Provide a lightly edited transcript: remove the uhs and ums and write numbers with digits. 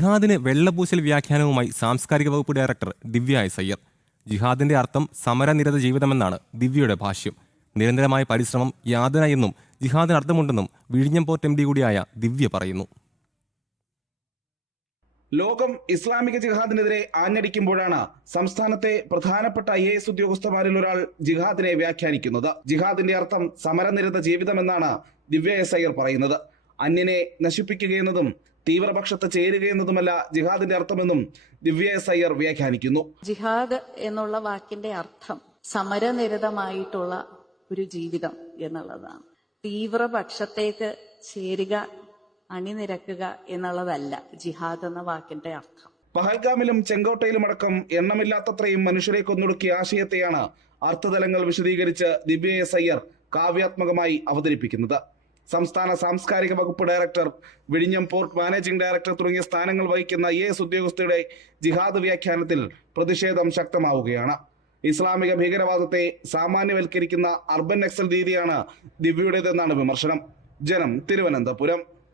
ജിഹാദിന് വെള്ളപൂശൽ വ്യാഖ്യാനവുമായി സാംസ്കാരിക വകുപ്പ് ഡയറക്ടർ ദിവ്യ എസ് അയ്യർ. ജിഹാദിന്റെ അർത്ഥം സമരനിരത ജീവിതമെന്നാണ് ദിവ്യയുടെ ഭാഷ്യം. നിരന്തരമായ പരിശ്രമം യാതന എന്നും ജിഹാദിന് അർത്ഥമുണ്ടെന്നും വിഴിഞ്ഞം പോർട്ട് MD കൂടിയായ ദിവ്യ പറയുന്നു. ലോകം ഇസ്ലാമിക ജിഹാദിനെതിരെ ആഞ്ഞടിക്കുമ്പോഴാണ് സംസ്ഥാനത്തെ പ്രധാനപ്പെട്ട IAS ഉദ്യോഗസ്ഥന്മാരിൽ ഒരാൾ ജിഹാദിനെ വ്യാഖ്യാനിക്കുന്നത്. ജിഹാദിന്റെ അർത്ഥം സമരനിരത ജീവിതമെന്നാണ് ദിവ്യ എസ് അയ്യർ പറയുന്നത്. അന്യനെ നശിപ്പിക്കുകയെന്നതും തീവ്രപക്ഷത്ത് ചേരുകയെന്നതുമല്ല ജിഹാദിന്റെ അർത്ഥമെന്നും ദിവ്യ എസ് അയ്യർ വ്യാഖ്യാനിക്കുന്നു. ജിഹാദ് എന്നുള്ള വാക്കിന്റെ അർത്ഥം സമരനിരതമായിട്ടുള്ള ഒരു ജീവിതം എന്നുള്ളതാണ്. തീവ്രപക്ഷത്തേക്ക് ചേരുക, അണിനിരക്കുക എന്നുള്ളതല്ല ജിഹാദ് എന്ന വാക്കിന്റെ അർത്ഥം. പഹൽഗാമിലും ചെങ്കോട്ടയിലും അടക്കം എണ്ണമില്ലാത്തത്രയും മനുഷ്യരെ കൊന്നൊടുക്കിയ ആശയത്തെയാണ് അർത്ഥതലങ്ങൾ വിശദീകരിച്ച് ദിവ്യ എസ് അയ്യർ കാവ്യാത്മകമായി അവതരിപ്പിക്കുന്നത്. സംസ്ഥാന സാംസ്കാരിക വകുപ്പ് ഡയറക്ടർ, വിഴിഞ്ഞം പോർട്ട് മാനേജിംഗ് ഡയറക്ടർ തുടങ്ങിയ സ്ഥാനങ്ങൾ വഹിക്കുന്ന IAS ഉദ്യോഗസ്ഥരുടെ ജിഹാദ് വ്യാഖ്യാനത്തിൽ പ്രതിഷേധം ശക്തമാവുകയാണ്. ഇസ്ലാമിക ഭീകരവാദത്തെ സാമാന്യവൽക്കരിക്കുന്ന അർബൻ നക്സൽ രീതിയാണ് ദിവ്യയുടേതെന്നാണ് വിമർശനം. ജനം, തിരുവനന്തപുരം.